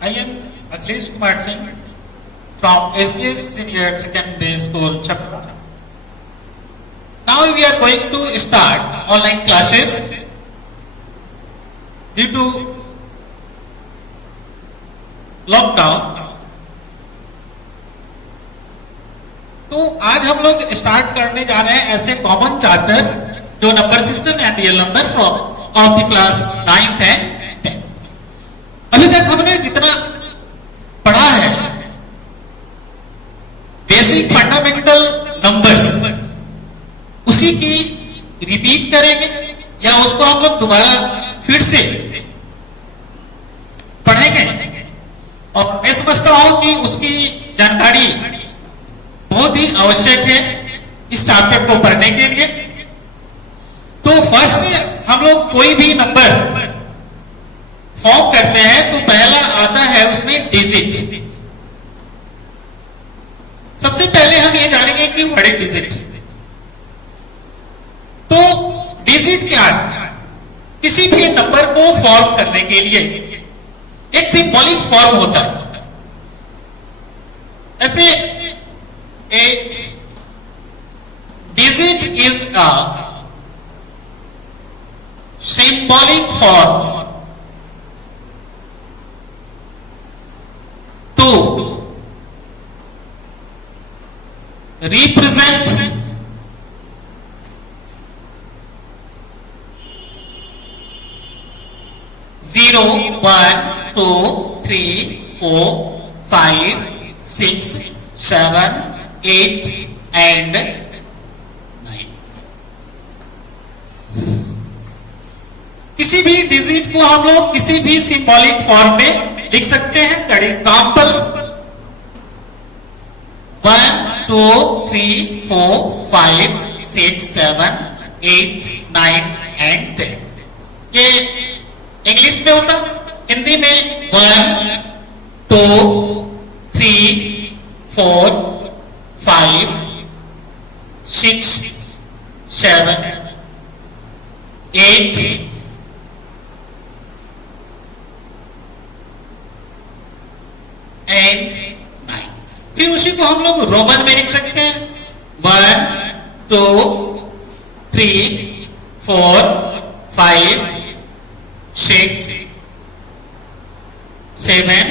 I am Akhilesh Kumar Singh from SDS Senior Secondary School, Chapra. Now we are going to start online classes due to lockdown. तो आज हम लोग start करने जा रहे हैं ऐसे कॉमन चैप्टर जो number system and real number from of the class 9th and 10th। अभी तक हमने जितना पढ़ा है बेसिक फंडामेंटल नंबर्स उसी की रिपीट करेंगे या उसको हम लोग दोबारा फिर से पढ़ेंगे। और मैं समझता हूं कि उसकी जानकारी बहुत ही आवश्यक है इस टॉपिक को पढ़ने के लिए। तो फर्स्ट हम लोग कोई भी नंबर फॉर्म करते हैं तो पहला आता है उसमें डिजिट। सबसे पहले हम ये जानेंगे कि व्हाट इज डिजिट। तो डिजिट क्या है? किसी भी नंबर को फॉर्म करने के लिए एक सिंबॉलिक फॉर्म होता है। ऐसे a digit is a symbolic form to represent zero, one, two, three, four, five, six, seven, 8 and 9। किसी भी डिजिट को हम लोग किसी भी सिंबॉलिक फॉर्म में लिख सकते हैं। For example 1 2 3 4 5 6 7 8 9 and 10। ये इंग्लिश में होता, हिंदी में 1 2 3 4 5 6 7 8 एंड 9। फिर उसी को हम लोग रोमन में लिख सकते हैं 1 2 3 4 5 6 7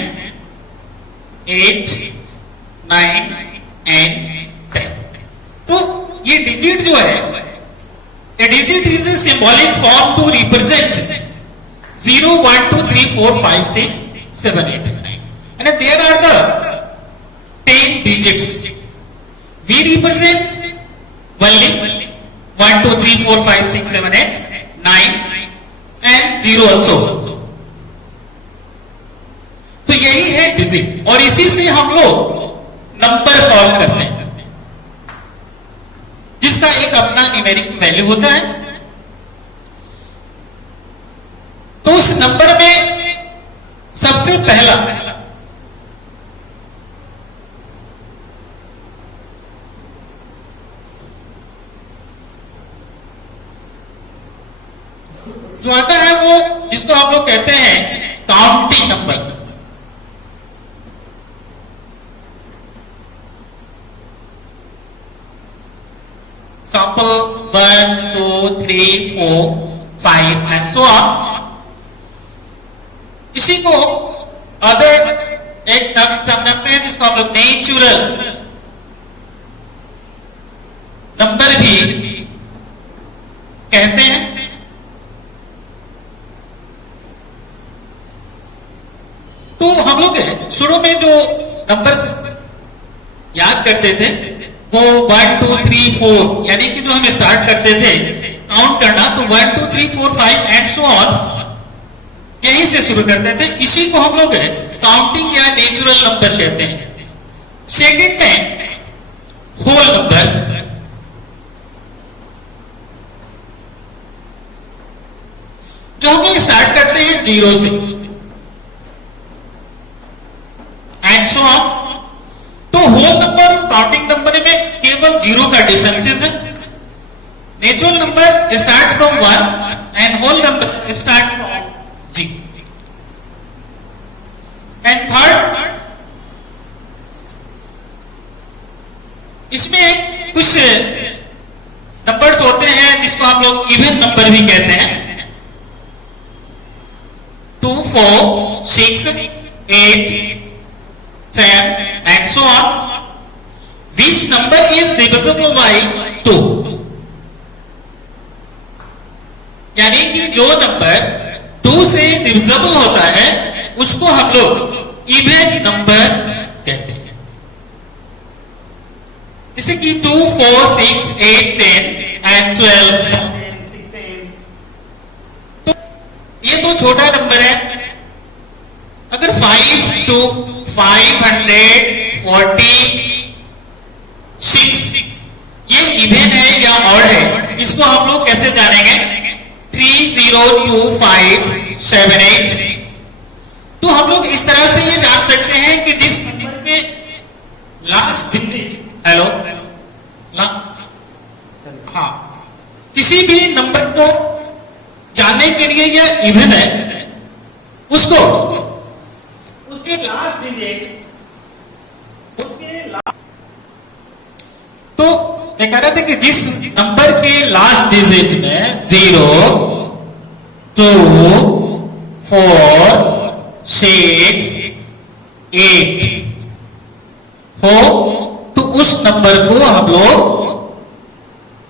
8 9 एंड 10। तो ये डिजिट जो है, a digit is a symbolic form to represent 0 1 2 3 4 5 6 7 8 9 and there are the 10 digits. We represent only 1 2 3 4 5 6 7 8 9 and 0 also। तो यही है डिजिट और इसी से हम लोग नंबर फॉर्म करते हैं जिसका एक अपना न्यूमेरिक वैल्यू होता है। तो उस नंबर में सबसे पहला जो आता है वो जिसको हम लोग कहते हैं counting number. Example 1 2 3 4 5 and so on। इसी को अदर एक टर्म समझते हैं जिसको हम लोग नेचुरल नंबर भी कहते हैं। तो हम लोग शुरू में जो नंबर याद करते थे वो 1 2 3 4 यानी कि जो हम स्टार्ट करते थे काउंट करना, तो 1 2 3 4 5 एंड सो ऑन यहीं से शुरू करते थे। इसी को हम लोग काउंटिंग या नेचुरल नंबर कहते हैं। सेकंड में होल नंबर, जो हम लोग स्टार्ट करते हैं 0 से एंड सो ऑन। तो होल नंबर और काउंटिंग नंबर में केवल 0 का डिफरेंसेस है। Natural number start from 1 and whole number start from 0। And इसमें कुछ नंबर्स होते हैं जिसको हम लोग इवन नंबर भी कहते हैं। 2, 4, 6, 8, 10 and so on. Which number is divisible by 2? यानी कि जो नंबर 2 से डिविजिबल होता है उसको हम लोग इवन नंबर कहते हैं। जैसे कि 2, 4, 6, 8, 10 and 12। तो ये तो छोटा नंबर है। अगर 5 to 546 ये इवन है या ऑड है, इसको हम लोग कैसे जानेंगे? 302578। तो हम लोग इस तरह से ये जान सकते हैं कि जिस नंबर के लास्ट डिजिट, हेलो, हाँ, किसी भी नंबर को जानने के लिए यह इवन है, उसको उसके लास्ट डिजिट, तो मैं कह रहा था कि जिस नंबर के लास्ट डिजिट में 0, 2, 4, 6, 8 हो, तो उस नंबर को हम लोग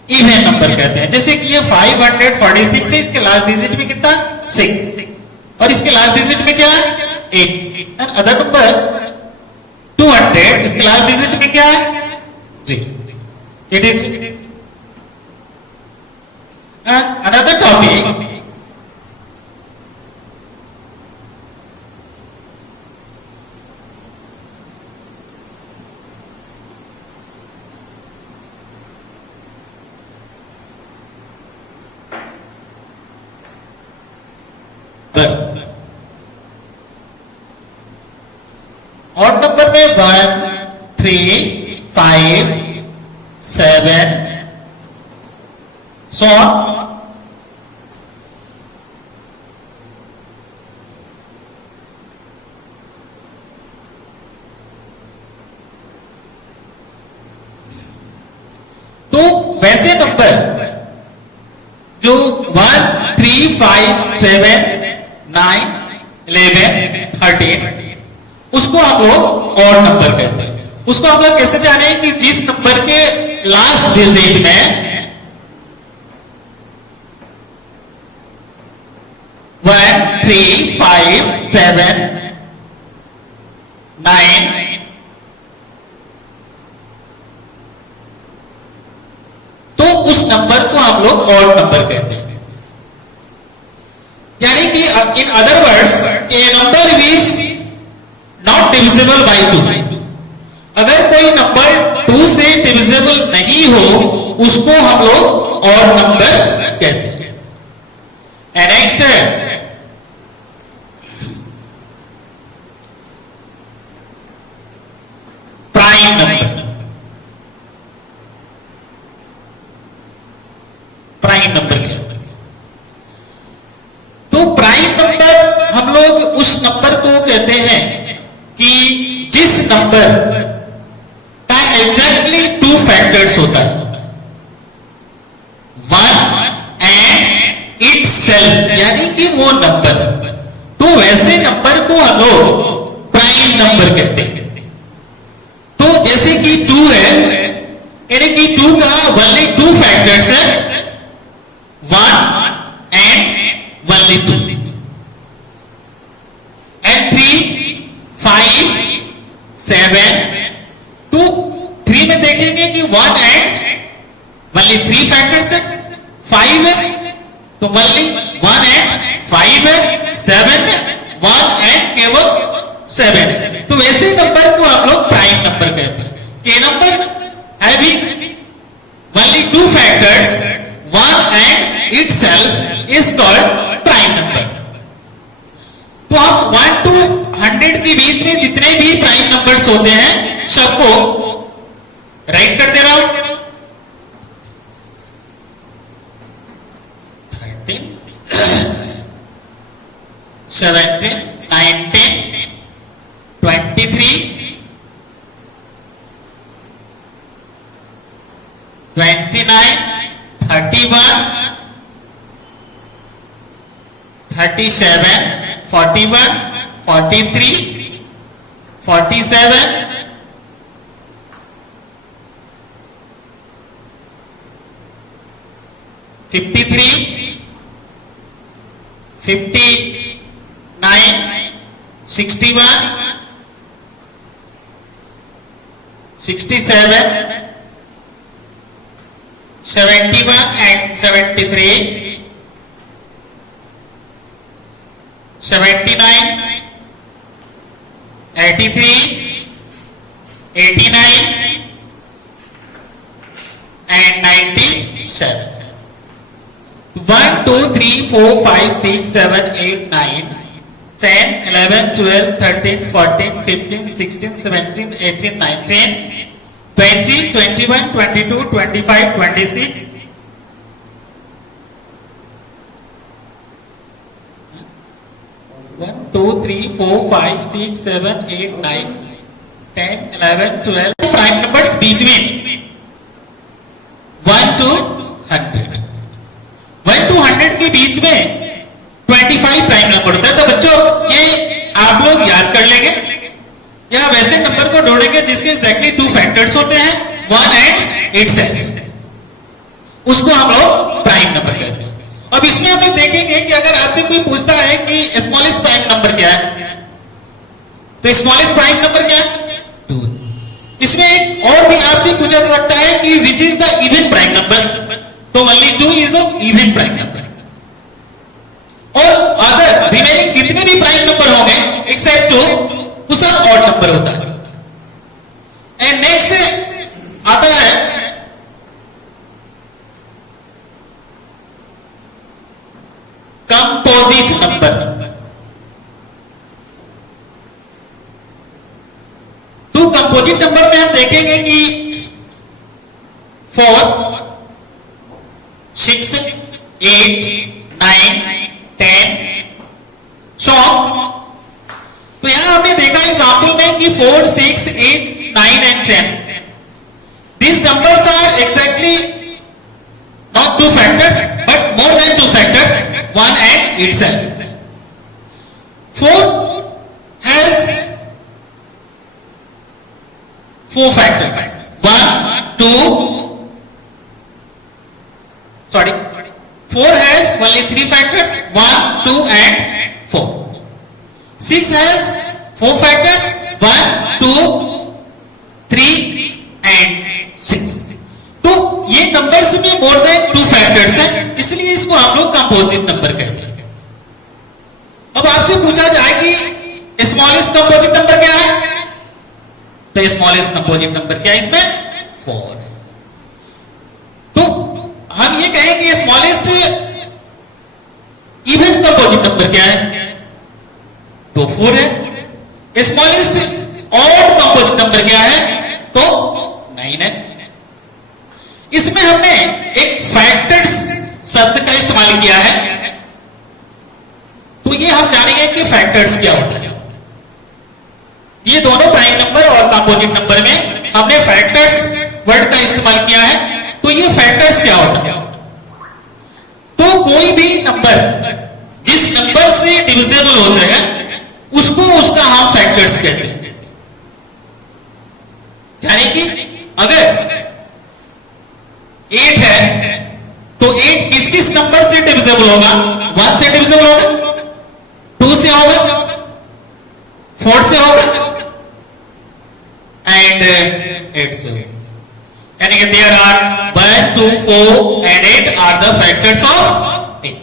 इवन नंबर कहते हैं। जैसे कि ये 546 है, इसके लास्ट डिजिट में कितना? 6, और इसके लास्ट डिजिट में क्या है? 8। एंड अदर नंबर 200, इसके लास्ट डिजिट में क्या है? 0। It is another topic. Odd number में 1, 3, 5, 7 so on। तो वैसे नंबर जो 1, 3, 5, 7, 9, 11, 13 उसको हम लोग ऑड नंबर कहते हैं। उसको हम लोग कैसे जाने कि जिस नंबर के लास्ट डिजिट में 1, 3, 5, 7, 9 तो उस नंबर को हम लोग ऑड नंबर कहते हैं। यानी कि in other words A number is not divisible by 2। अगर कोई नंबर 2 से डिविजिबल नहीं हो उसको हम लोग ऑड नंबर कहते हैं। नेक्स्ट है प्राइम नंबर। प्राइम नंबर क्या? तो प्राइम नंबर हम लोग उस नंबर को कहते हैं कि जिस नंबर एग्जैक्टली 2 फैक्टर्स होता है, 1 एंड इटसेल्फ, यानी कि वो नंबर, तो वैसे नंबर को हम लोग प्राइम नंबर कहते हैं। तो जैसे कि 2 है, यानी कि 2 का ओनली 2 फैक्टर्स है, 1 एंड ओनली 2 एंड 3, 5, 7 2 3 में देखेंगे कि 1 एंड ओनली 3 फैक्टर्स है, 5 है तो ओनली 1 एंड 5 है, 7 है 1 एंड केवल 7 है। तो वैसे नंबर को हम लोग प्राइम नंबर कहते हैं। ये number having only 2 factors 1 and itself is called prime number. तो हम 1 to 100 के बीच में जितने भी प्राइम नंबर्स होते हैं सबको राइट करते रहो। 13, 17, 19, 23, 37, 41, 43, 47, 53, 59, 61, 67, 71 and 73, 79, 83, 89 and 97. 1, 2, 3, 4, 5, 6, 7, 8, 9, 10, 11, 12, 13, 14, 15, 16, 17, 18, 19, 20, 21, 22, 25, 26, 1, 2, 3, 4, 5, 6, 7, 8, 9, 10, 11, 12 prime numbers between 1 to 100. 1 to 100 के बीच में 25 प्राइम नंबर होता है। तो बच्चों ये आप लोग याद कर लेंगे, या वैसे नंबर को ढूंढेंगे जिसके एग्जैक्टली 2 फैक्टर्स होते हैं 1 एंड इटसेल्फ, उसको हम लोग प्राइम नंबर कहते हैं। अब इसमें हम देखेंगे कि अगर आपसे कोई पूछता है कि स्मॉलेस्ट प्राइम नंबर क्या है, तो स्मॉलेस्ट प्राइम नंबर क्या है 2। इसमें एक और भी आपसे पूछा जा सकता है कि which is the even prime number, तो only 2 is the even prime number. और अदर रिमेनिंग जितने भी प्राइम नंबर होंगे एक्सेप्ट 2 उसका ऑड नंबर होता है। एंड नेक्स्ट आता है कंपोजिट नंबर। तो कंपोजिट नंबर में हम देखेंगे कि 4, 6, 8, 9, 10 सो। तो यहां हमने देखा एग्जाम्पल में कि 4, 6, 8, 9 and 10 these numbers are exactly not 2 factors but more than 2 factors, 1 and itself. 4 has 4 factors, 1, 2, sorry, 4 has only 3 factors, 1, 2 and 4. 6 has 4 factors, 1, 2, 3 and 6. तो ये नंबर्स में मोर देन 2 फैक्टर्स हैं, इसलिए इसको हम लोग कंपोजिट नंबर कहते हैं। अब आपसे पूछा जाए कि स्मॉलेस्ट कंपोजिट नंबर क्या है, तो स्मॉलेस्ट कंपोजिट नंबर क्या है इसमें 4 है। तो हम ये कहें कि स्मॉलेस्ट इवन कंपोजिट नंबर क्या है, तो 4 है। स्मॉलेस्ट ऑड कंपोजिट नंबर क्या है, तो 9 है। इसमें हमने एक फैक्टर्स शब्द का इस्तेमाल किया है, तो ये हम जानेंगे कि फैक्टर्स क्या होता है। ये दोनों प्राइम नंबर और कंपोजिट नंबर में हमने फैक्टर्स वर्ड का इस्तेमाल किया है। तो ये फैक्टर्स क्या होता है, तो कोई भी नंबर जिस नंबर से डिविजिबल होते हैं उसको उसका हम फैक्टर्स कहते हैं। यानी कि अगर 8 है तो 8 किस किस नंबर से डिविजिबल होगा, 1 से डिविजिबल होगा, 2 से होगा, 4 से होगा एंड 8 से होगा। यानी कि there are 1, 2, 4 and 8 are the factors of 8।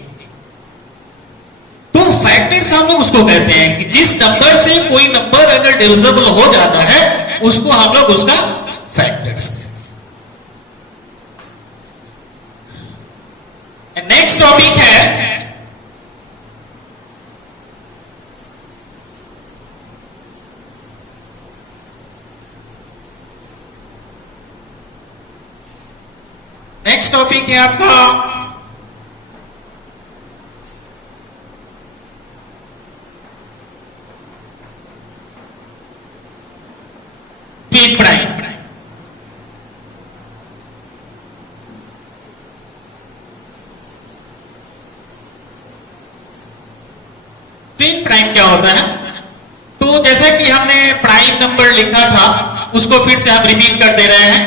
तो फैक्टर्स हम लोग उसको कहते हैं कि जिस नंबर से कोई नंबर अगर डिविजिबल हो जाता है उसको हम लोग उसका फैक्टर्स कहते हैं। नेक्स्ट टॉपिक है नेक्स्ट टॉपिक है आपका ट्विन प्राइम। लिखा था उसको फिर से हम रिपीट कर दे रहे हैं।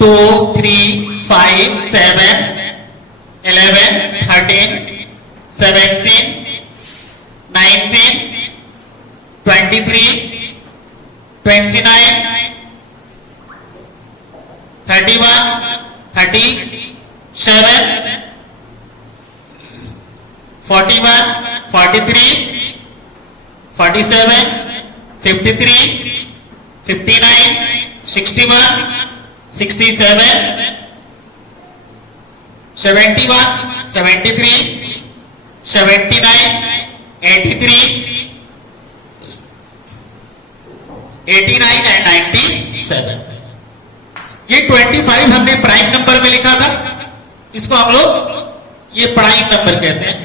2 3 5 7 11 13 17 19 23 29 31 37 41 43 47 53 59 61 67 71 73 79 83 89 एंड 97। ये 25 हमने प्राइम नंबर में लिखा था, इसको हम लोग ये प्राइम नंबर कहते हैं।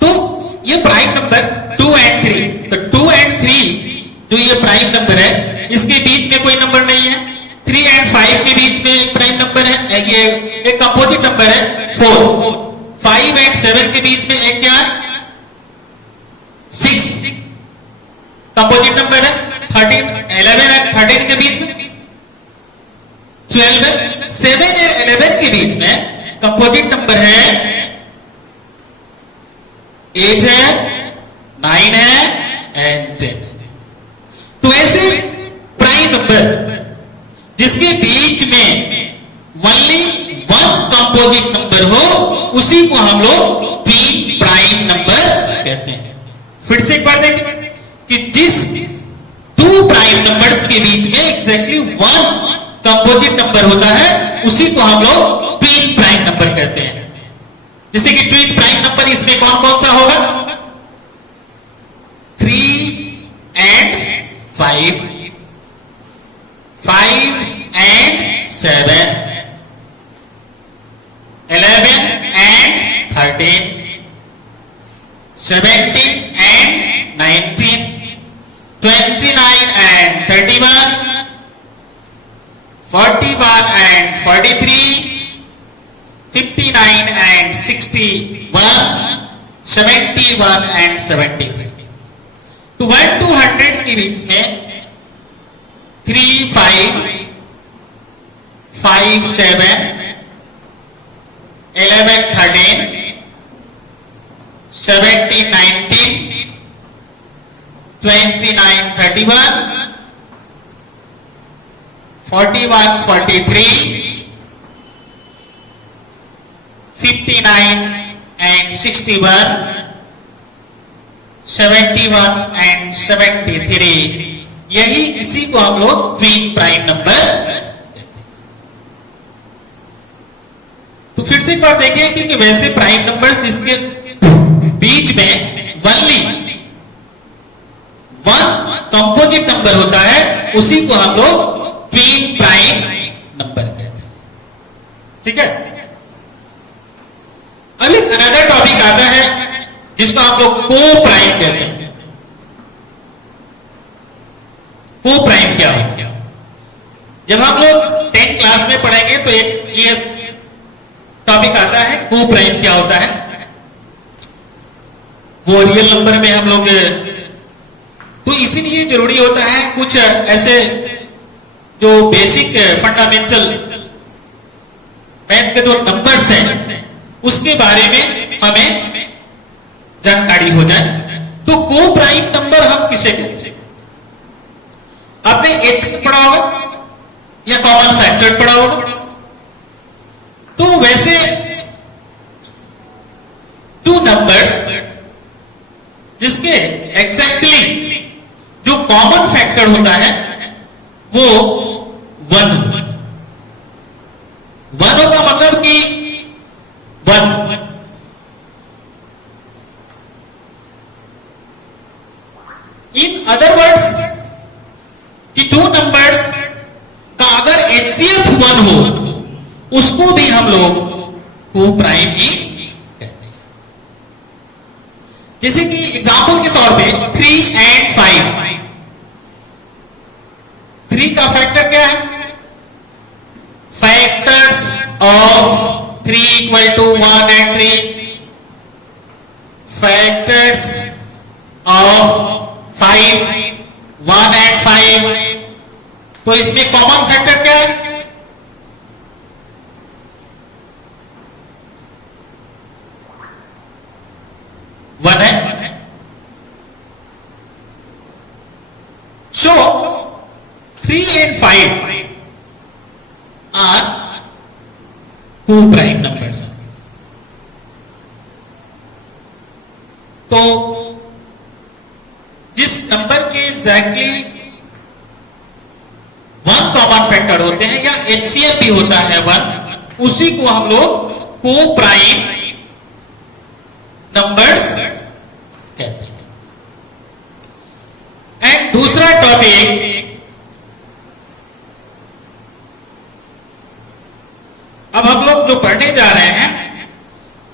तो ये प्राइम नंबर 2 एंड 3, तो 2 एंड 3 जो ये प्राइम नंबर है इसके बीच में कोई नंबर नहीं है। 3 एंड 5 के बीच में एक प्राइम नंबर है, ये एक कंपोजिट नंबर है 4। 5 एंड 7 के बीच में एक क्या है 6 कंपोजिट नंबर है। 13 11 एंड 13 के बीच में 12 है। 7 एंड 11 के बीच में कंपोजिट नंबर है 8 है, 9 है एंड 10। तो ऐसे प्राइम नंबर जिसके बीच में ओनली वन कंपोजिट नंबर हो उसी को हम लोग प्री प्राइम नंबर कहते हैं। फिर से एक बार देखें कि जिस 2 प्राइम नंबर्स के बीच में एग्जैक्टली वन कंपोजिट नंबर होता है उसी को हम लोग ट्विन प्राइम नंबर कहते हैं। जैसे कि ट्विन प्राइम नंबर इसमें कौन कौन सा होगा 3 and 5, 5 and 7, 11 and 13, 17 and 19, 29 and 31, 41 and 43, 59 and 61, 71 and 73। तो 1 to 100 के बीच में 3 5 5 7 11 13 17 19 29 31 41 43 59 and 61 71 and 73, यही इसी को हम लोग ट्विन प्राइम नंबर कहते हैं। तो फिर से एक बार देखें कि वैसे प्राइम नंबर्स जिसके बीच में ओनली वन कंपोजिट नंबर होता है उसी को हम लोग ट्विन प्राइम नंबर कहते हैं। ठीक है, अब एक अनदर टॉपिक आता है जिसको हम लोग को प्राइम कहते हैं। को प्राइम क्या हो? जब हम लोग 10th क्लास में पढ़ेंगे तो एक ये टॉपिक आता है को प्राइम क्या होता है। वो रियल नंबर में हम लोग तो इसीलिए जरूरी होता है कुछ ऐसे जो बेसिक फंडामेंटल मैथ के जो नंबर्स हैं उसके बारे में हमें जानकारी हो जाए। तो को प्राइम नंबर हम किसे कहते हैं? आपने एक्स पढ़ा होगा या कॉमन फैक्टर पढ़ा होगा। तो वैसे 2 नंबर्स जिसके एग्जैक्टली जो कॉमन फैक्टर होता है वो 1 होगा। 1 का मतलब कि 1 इन अदर वर्ड्स कि 2 नंबर्स का अगर एचसीएफ 1 हो उसको भी हम लोग को प्राइम ही कहते हैं। जैसे कि एग्जांपल के तौर पे 3 एंड 5, 3 का फैक्टर क्या है? Factors of 3 equal to 1 and 3, factors of 5, 1 एंड 5, तो इसमें कॉमन फैक्टर क्या है? 1 है। So 3 and 5 are co-prime numbers. तो जिस नंबर के एग्जैक्टली 1 कॉमन फैक्टर होते हैं या एचसीएफ भी होता है 1, उसी को हम लोग को प्राइम नंबर्स कहते हैं। एंड दूसरा टॉपिक, अब हम लोग जो पढ़ने जा रहे हैं,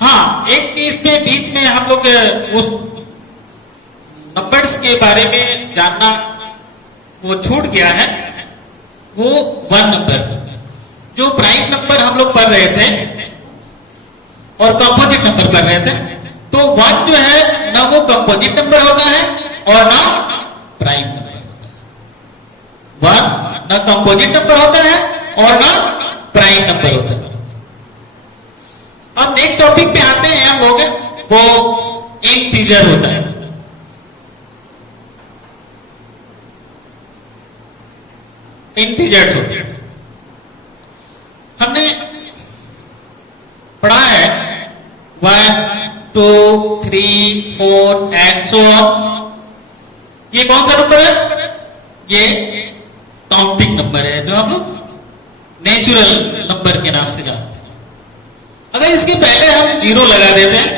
हाँ एक इसमें बीच में हम लोग उस नंबर्स के बारे में जानना वो छूट गया है, वो 1 नंबर जो प्राइम नंबर हम लोग पढ़ रहे थे और कंपोजिट नंबर पढ़ रहे थे। तो 1 जो है ना वो कंपोजिट नंबर होता है और ना प्राइम नंबर होता है। 1 ना कंपोजिट नंबर होता है और ना प्राइम नंबर होता है। अब नेक्स्ट टॉपिक पे आते हैं हम लोग, वो इंटीजर होता है। इंटीजर्स होते हैं, हमने पढ़ा है 1, 2, 3, 4 एंड सो ऑन। ये कौन सा नंबर है? ये काउंटिंग नंबर है जो हम लोग नेचुरल नंबर के नाम से जानते हैं। अगर इसके पहले हम 0 लगा देते हैं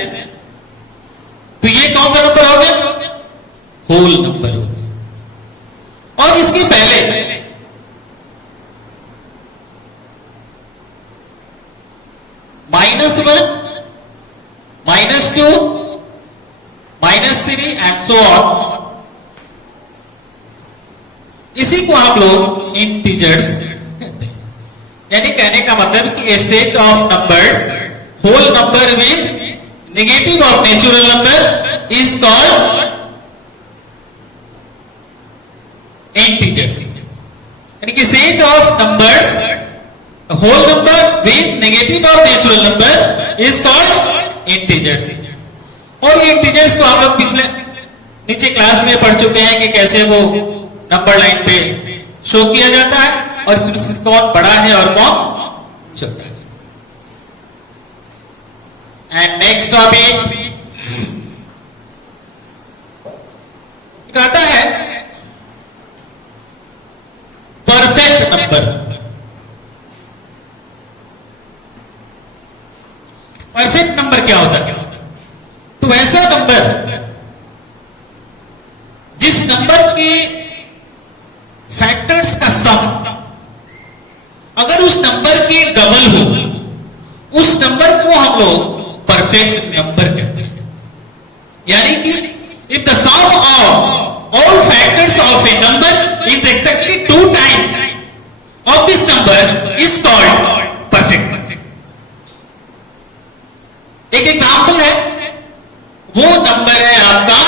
तो ये कौन सा नंबर हो गया? होल नंबर हो गया। और इसके पहले -1, -2, -3 एंड सो ऑन, इसी को हम लोग इंटीजर्स कहते हैं। यानी कहने का मतलब कि a set of numbers whole number with negative of natural number is called integers. यानी कि set of numbers whole number with negative of natural number is called integers. और ये इंटीजर्स को हम लोग पिछले नीचे क्लास में पढ़ चुके हैं कि कैसे वो नंबर लाइन पे शो किया जाता है और इसमें कौन बड़ा है और कौन छोटा है। एंड नेक्स्ट टॉपिक कहता है परफेक्ट नंबर। परफेक्ट नंबर क्या होता है? तो ऐसा नंबर जिस नंबर के फैक्टर्स का सम अगर उस नंबर के डबल हो, उस नंबर को हम लोग परफेक्ट नंबर कहते हैं। यानी कि if the sum of all factors of a number is exactly 2 times of this number is called perfect number. एक एग्जांपल है, वो नंबर है आपका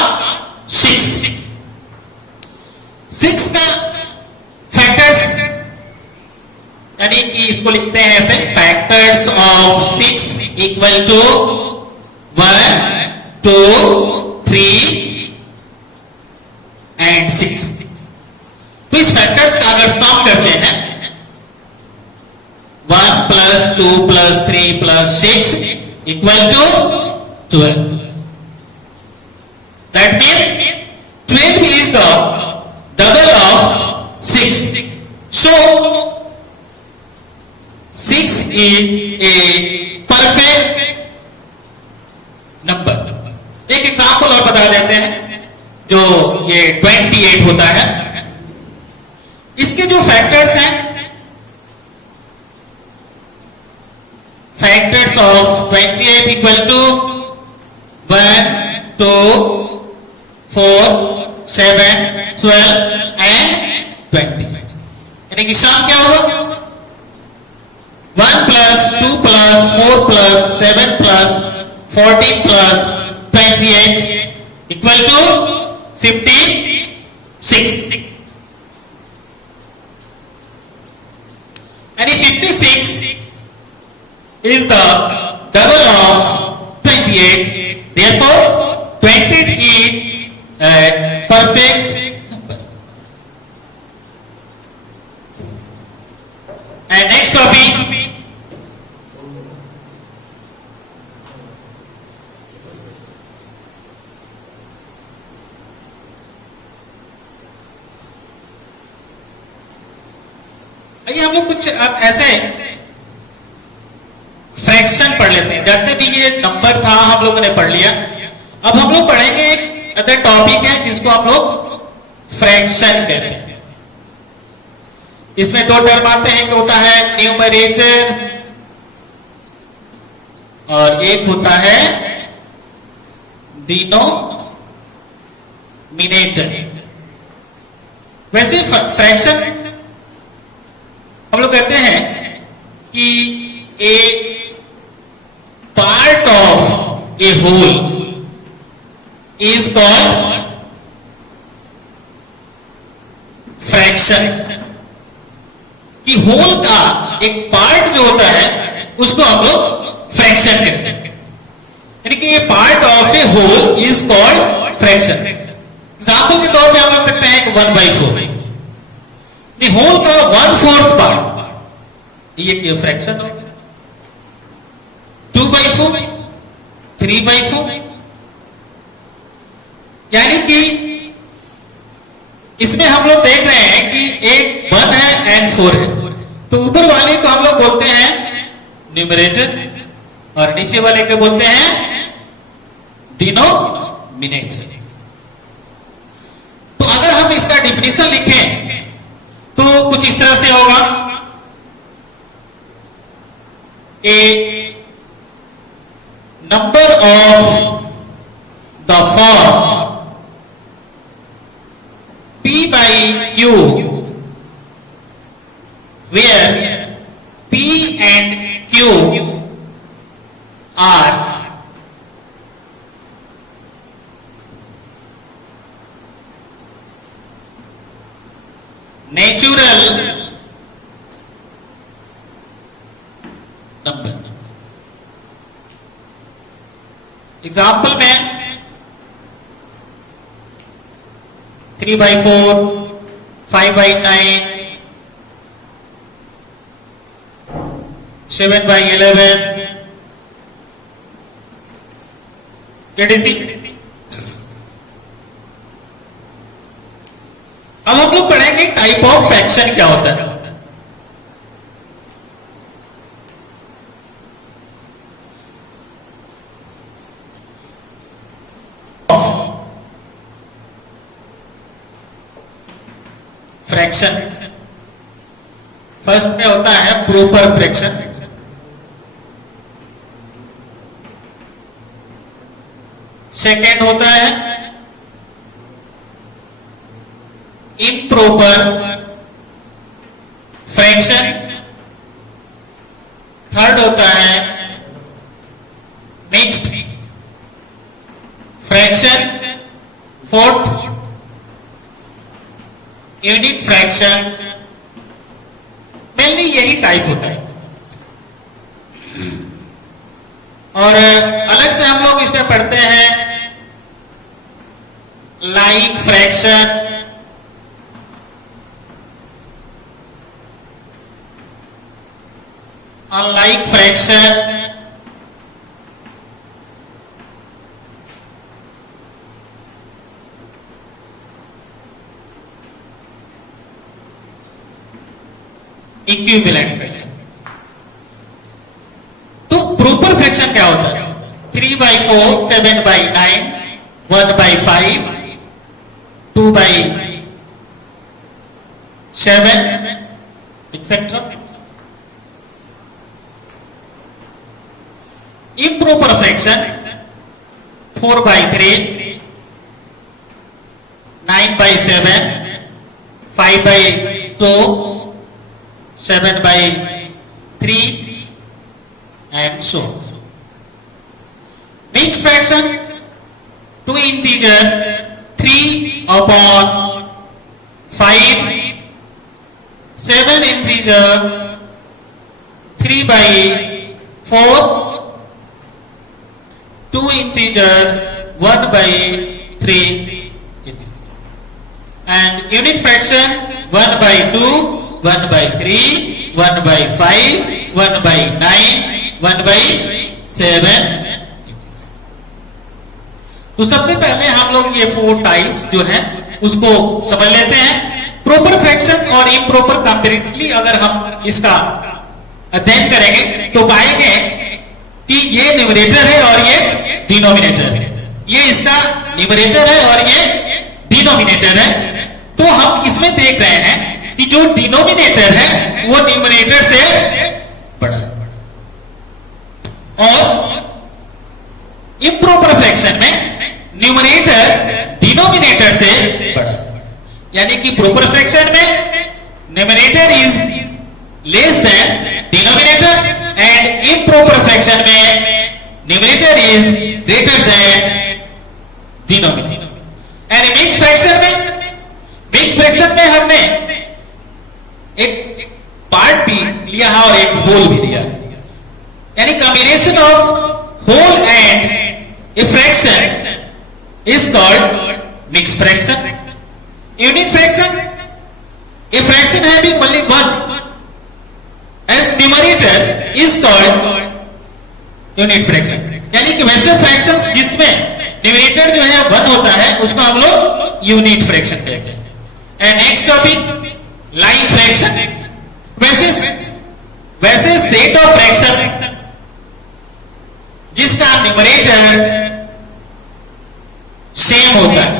6। 6 का फैक्टर्स यानी कि इसको लिखते हैं ऐसे, factors of 6 equal to 1, 2, 3 and 6। तो इस फैक्टर्स का अगर सम करते हैं 1 + 2 + 3 + 6 equal to 12। That means 12 is the double of 6. So 6 is a perfect number. एक एग्जांपल और बता देते हैं, जो ये 28 होता है, इसके जो फैक्टर्स हैं, factors of 28 equal to 1, 2, 4, 7, 12 and 20। यानी कि सम क्या होगा? 1 + 2 + 4 + 7 + 14 + 28 equal to 56. And 56 is the double of 28. Therefore, 28 is a perfect number. And next topic. आइए हम लोग कुछ अब ऐसे फ्रैक्शन पढ़ लेते हैं। जैसे भी ये नंबर था हम लोगों ने पढ़ लिया, अब हम लोग पढ़ेंगे एक अदर टॉपिक है जिसको हम लोग फ्रैक्शन कहते हैं। इसमें दो टर्म आते हैं, एक होता है न्यूमरेटर और एक होता है डिनोमिनेटर। वैसे फ्रैक्शन हम लोग कहते हैं कि a part of a whole is called fraction. कि होल का एक पार्ट जो होता है उसको हम लोग फ्रैक्शन कहते हैं। यानी कि ये part of a whole is called fraction. Example के तौर पे हम लिख सकते हैं 1/4। होल का 1/4 पार्ट ये फ्रैक्शन हो गया। 2/4, 3/4, यानी कि इसमें हम लोग देख रहे हैं कि एक 1 है एंड 4 है, तो ऊपर वाले को हम लोग बोलते हैं न्यूमरेटर और नीचे वाले को बोलते हैं डिनोमिनेटर। तो अगर हम इसका डिफिनेशन लिखें तो कुछ इस तरह से होगा, a number of the form P by Q where P and Q are natural number। Example में 3/4, 5/9, 7/11, etc। अब हम लोग पढ़ेंगे टाइप ऑफ फ्रैक्शन क्या होता है। फ्रैक्शन फर्स्ट में होता है प्रॉपर फ्रैक्शन, सेकेंड होता है इम्प्रॉपर फ्रैक्शन, थर्ड होता है mixed fraction, fourth unit fraction. Mainly यही टाइप होता है और अलग से हम लोग इसमें पढ़ते हैं like fraction, unlike fraction, equivalent fraction. तो प्रॉपर फ्रैक्शन क्या होता है? 3/4, 7/9, 1/5, 2/7, etc। Improper fraction 4/3, 9/7, 5/2, 7/3 and so। Mixed fraction 2 integer 3/5, 7 integer 3/4, 2 integer 1/3 integer, and unit fraction 1/2, 1/3, 1/5, 1/9, 1/7 integer. तो सबसे पहले हम लोग ये 4 टाइप्स जो हैं उसको समझ लेते हैं। प्रॉपर फ्रैक्शन और इम्प्रॉपर कंपैरेटिवली अगर हम इसका अध्ययन करेंगे तो पाएंगे कि ये न्यूमरेटर है और ये डिनोमिनेटर है। ये इसका न्यूमरेटर है और ये डिनोमिनेटर है। तो हम इसमें देख रहे हैं कि जो डिनोमिनेटर है वो न्यूमरेटर से बड़ा है और इम्प्रॉपर फ्रैक्शन में न्यूमरेटर डिनोमिनेटर से बड़ा है। यानी कि प्रॉपर फ्रैक्शन में numerator is less than denominator and improper fraction में numerator is greater than denominator. And mixed fraction में हमने एक पार्ट भी लिया है और एक होल भी दिया, यानी combination of whole and a fraction is called mixed fraction. Unit fraction, a fraction having only one as numerator is called unit fraction. यानी कि वैसे फ्रैक्शंस जिसमें न्यूमरेटर जो है 1 होता है उसको हम लोग यूनिट फ्रैक्शन कहते हैं। And next topic line fraction. वैसे सेट ऑफ फ्रैक्शन जिसका न्यूमरेटर सेम होता है।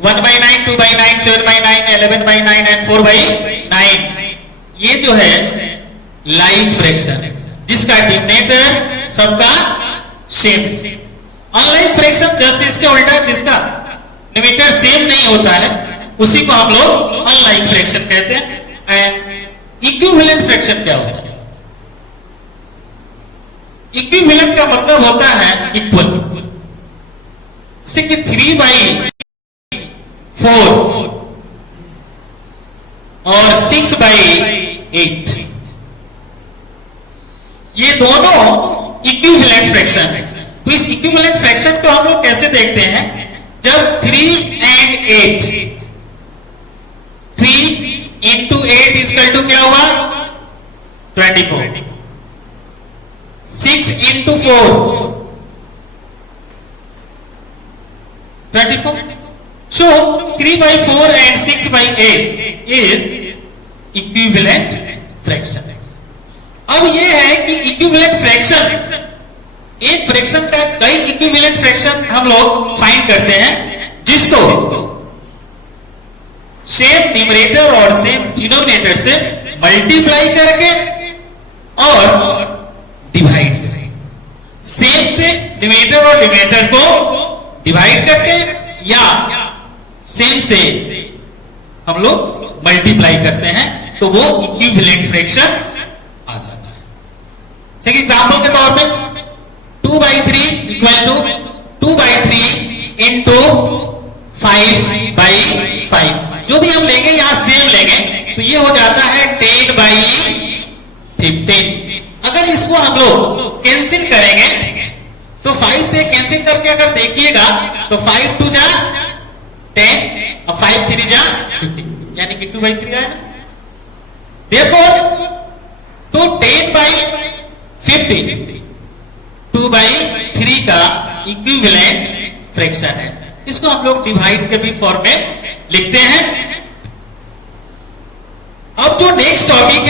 1/9, 2/9, 7/9, 11/9 एंड 4/9 ये जो है लाइन फ्रैक्शन है जिसका डिनोमिनेटर सबका सेम। अनलाइन फ्रैक्शन जस्ट इसके उल्टा, जिसका डिनोमिनेटर सेम नहीं होता है उसी को हम लोग अनलाइन फ्रैक्शन कहते हैं। एंड इक्विवेलेंट फ्रैक्शन क्या होता है? इक्विवेलेंट का मतलब होता है इक्वल। 3/4 और 6/8 ये दोनों इक्विवेलेंट फ्रैक्शन है। तो इस इक्विवेलेंट फ्रैक्शन को हम लोग कैसे देखते हैं? जब 3 and 8, 3 into 8 इक्वल टू क्या हुआ? 24। 6 into 4 24। So 3/4 and 6/8 is equivalent fraction। अब ये है कि इक्विवेलेंट फ्रैक्शन, एक फ्रैक्शन का कई इक्विवेलेंट फ्रैक्शन हम लोग फाइंड करते हैं जिसको सेम न्यूमरेटर और सेम डिनोमिनेटर से मल्टीप्लाई करके और डिवाइड करें। सेम से न्यूमरेटर और डिनोमिनेटर को डिवाइड करके या सेम से हम लोग मल्टीप्लाई करते हैं तो वो इक्विवेलेंट फ्रैक्शन आ जाता है। एग्जांपल के तौर पे 2/3 इक्वल टू 2/3 इंटू 5/5। जो भी हम लेंगे यहां सेम लेंगे तो ये हो जाता है 10/15। अगर इसको हम लोग कैंसिल करेंगे तो 5 से कैंसिल करके अगर देखिएगा तो 5 2 जा 10 और 5 3 जा 15, यानी कि 2/3 आएगा। देखो तो 10/15 2/3 का इक्विवेलेंट फ्रैक्शन है। इसको हम लोग डिवाइड के भी फॉर्म में लिखते हैं। अब जो नेक्स्ट टॉपिक